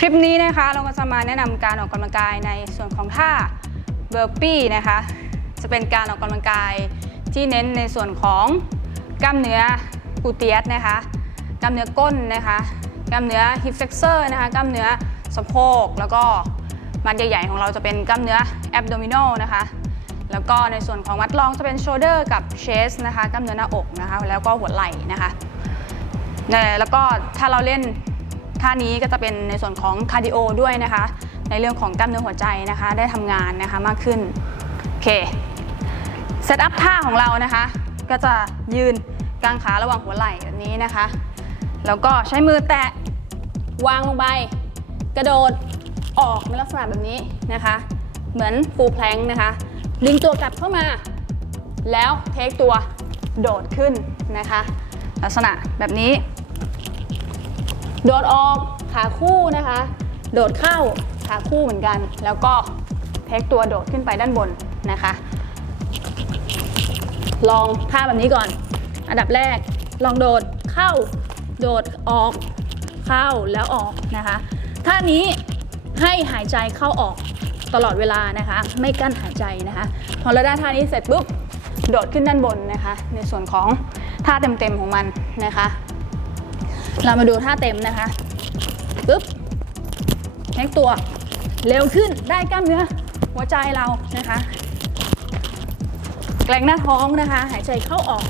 คลิปนี้นะคะเราก็จะมาแนะนำการออกกำลังกายในส่วนของท่าเบอร์ปี้นะคะ จะเป็นการออกกำลังกายที่เน้นในส่วนของกล้ามเนื้อกูเตียสนะคะกล้ามเนื้อก้นนะคะกล้ามเนื้อฮิปเฟกเซอร์นะคะกล้ามเนื้อสะโพกแล้วก็มัดใหญ่ๆของเราจะเป็นกล้ามเนื้อแอบโดมิ a l นะคะ แล้วก็ในส่วนของมัดรองจะเป็นโชเดอร์กับเชสนะคะกล้ามเนื้อหน้าอกนะคะแล้วก็หัวไหล่นะคะแล้วก็ถ้าเราเล่น ท่านี้ก็จะเป็นในส่วนของคาร์ดิโอด้วยนะคะ ในเรื่องของกล้ามเนื้อหัวใจนะคะ ได้ทำงานนะคะมากขึ้น โอเคเซตอัพท่าของเรานะคะ ก็จะยืนกางขาระหว่างหัวไหล่แบบนี้นะคะ แล้วก็ใช้มือแตะวางลงไป กระโดดออกในลักษณะแบบนี้นะคะ เหมือนฟูลแพลงนะคะลิงตัวกลับเข้ามา แล้วเทคตัวโดดขึ้นนะคะ ลักษณะแบบนี้ โดดออกขาคู่นะคะ โดดเข้าขาคู่เหมือนกัน แล้วก็เทคตัวโดดขึ้นไปด้านบนนะคะ ลองท่าแบบนี้ก่อน อันดับแรกลองโดดเข้า โดดออกเข้าแล้วออกนะคะท่านี้ให้หายใจเข้าออกตลอดเวลานะคะ ไม่กั้นหายใจนะคะ พอเราได้ท่านี้เสร็จปุ๊บโดดขึ้นด้านบนนะคะ ในส่วนของท่าเต็มๆของมันนะคะ เรามาดูท่าเต็มนะคะปึ๊บแข็งตัวเร็วขึ้นได้กล้ามเนื้อหัวใจเรานะคะ แกรงหน้าท้องนะคะ หายใจเข้าออก